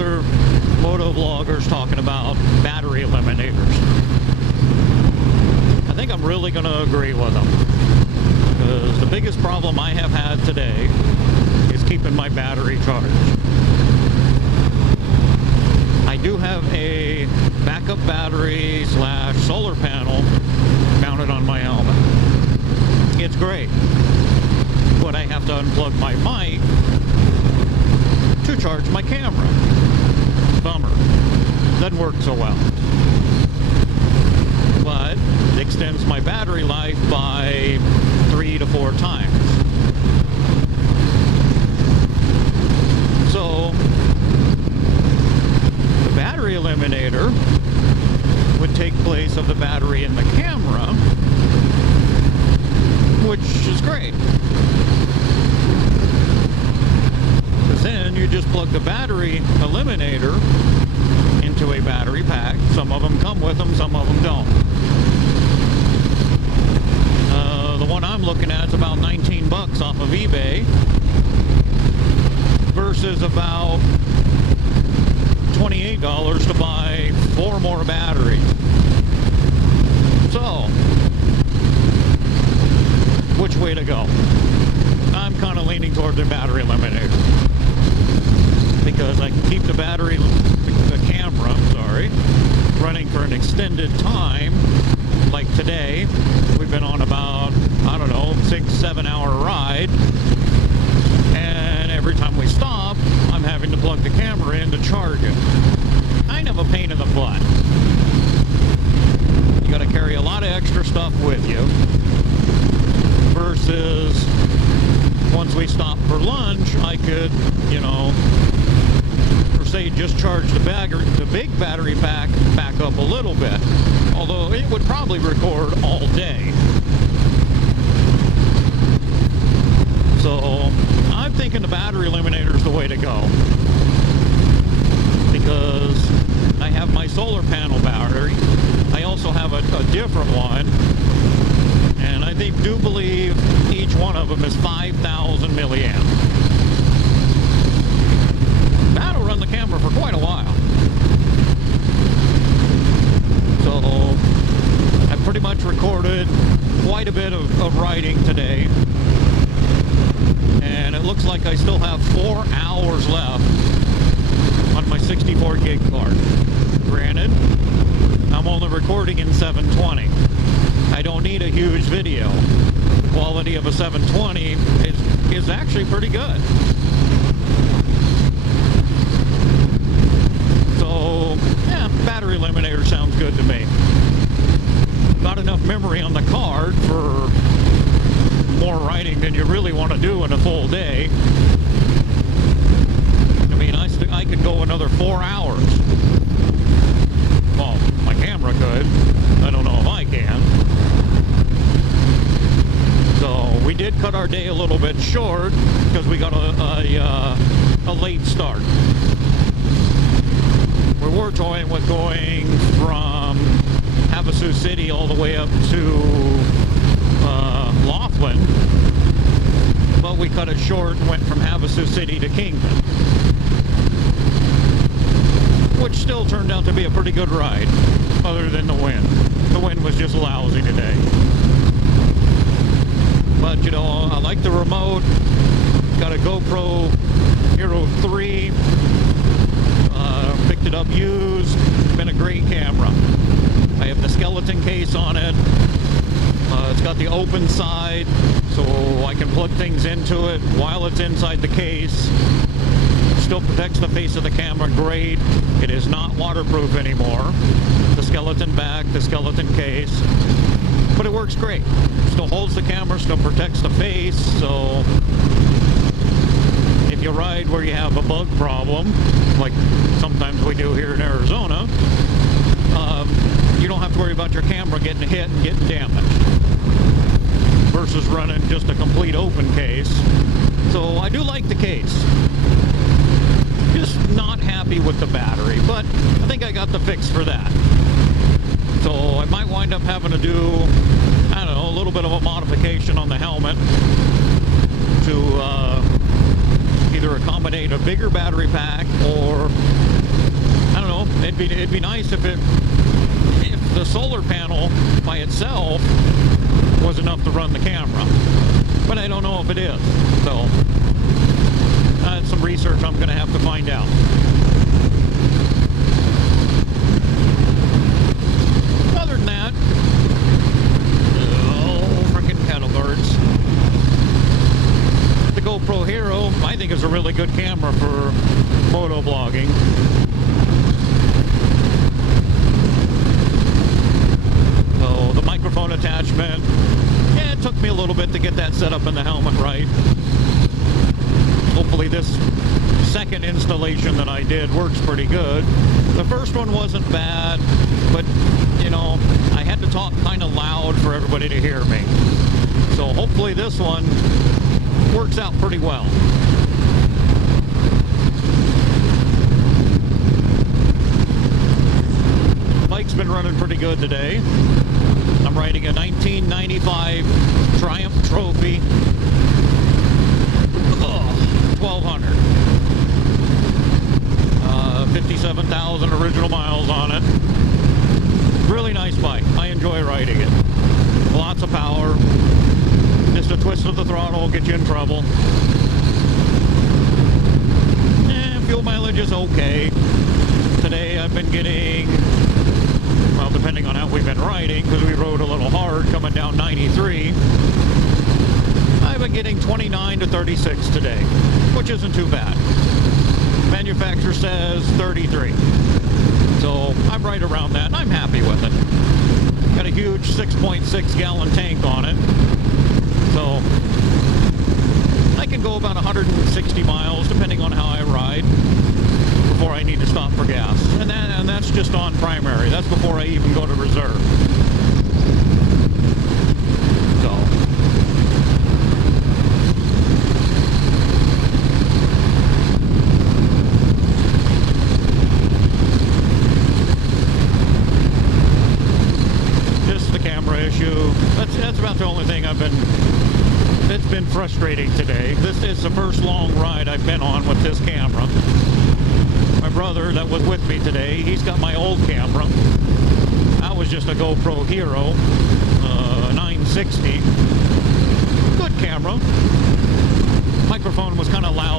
other moto vloggers talking about battery eliminators. I think I'm really going to agree with them, because the biggest problem I have had today is keeping my battery charged. I do have a backup battery / solar panel mounted on my helmet. It's great, but I have to unplug my mic to charge my camera. Bummer. Doesn't work so well. But it extends my battery life by 3 to 4 times. So the battery eliminator would take place of the battery in the camera, which is great. Because then you just plug the battery eliminator into a battery pack. Some of them come with them, some of them don't. The one I'm looking at is about 19 bucks off of eBay versus about $28 to buy 4 more batteries. So, which way to go? I'm kind of leaning toward the battery eliminator, because I can keep the camera, running for an extended time. Like today, we've been on about, I don't know, 6-7 hour ride, and every time we stop, I'm having to plug the camera in to charge it. Kind of a pain in the butt. You got to carry a lot of extra stuff with you, versus once we stop for lunch, I could, say just charge the big battery pack back up a little bit, although it would probably record all day. So I'm thinking the battery eliminator is the way to go, because I have my solar panel battery. I also have a different one, and I do believe each one of them is 5,000 milliamps. That'll run the camera for quite a while. So I've pretty much recorded quite a bit of writing today, and it looks like I still have 4 hours left on my 64 gig card. Granted, I'm only recording in 720. I don't need a huge video. The quality of a 720 is actually pretty good. So, yeah, battery eliminator sounds good to me. Not enough memory on the card for more writing than you really want to do in a full day. I mean, I could go another 4 hours. Well, my camera could. I don't know if I can. So, we did cut our day a little bit short because we got a late start. We were toying with going from Havasu City all the way up to Laughlin, but we cut it short and went from Havasu City to Kingman, which still turned out to be a pretty good ride, other than the wind. The wind was just lousy today. But, I like the remote. Got a GoPro Hero 3. Picked it up used. Been a great camera. I have the skeleton case on it. It's got the open side, so I can plug things into it while it's inside the case. Still protects the face of the camera great. It is not waterproof anymore. The skeleton back, the skeleton case. But it works great. Still holds the camera, still protects the face, so if you ride where you have a bug problem, like sometimes we do here in Arizona, you don't have to worry about your camera getting hit and getting damaged, versus running just a complete open case. So I do like the case. Just not happy with the battery, but I think I got the fix for that. So I might wind up having to do, I don't know, a little bit of a modification on the helmet to either accommodate a bigger battery pack, or I don't know. It'd be nice if the solar panel by itself was enough to run the camera, but I don't know if it is. So that's some research I'm going to have to find out. Other than that, freaking pedal guards. The GoPro Hero, I think, is a really good camera for photo blogging. So the microphone attachment, yeah, it took me a little bit to get that set up in the helmet right. Hopefully this second installation that I did works pretty good. The first one wasn't bad, but you know, I had to talk kind of loud for everybody to hear me. So hopefully this one works out pretty well. Bike's been running pretty good today. I'm riding a 1995 Triumph Trophy 1200. 57,000 original miles on it. Really nice bike. I enjoy riding it. Lots of power. Just a twist of the throttle will get you in trouble. Fuel mileage is okay. Today I've been getting, well, depending on how we've been riding, because we rode a little hard coming down 93, I've been getting 29 to 36 today, which isn't too bad. Manufacturer says 33. So I'm right around that, and I'm happy with it. Got a huge 6.6 gallon tank on it. So I can go about 160 miles, depending on how I ride, before I need to stop for gas. And that's just on primary. That's before I even go to reserve. So just the camera issue. That's about the only thing it's been frustrating today. This is the first long ride I've been on with this camera. My brother that was with me today, he's got my old camera. That was just a GoPro Hero 960. Good camera. Microphone was kind of loud.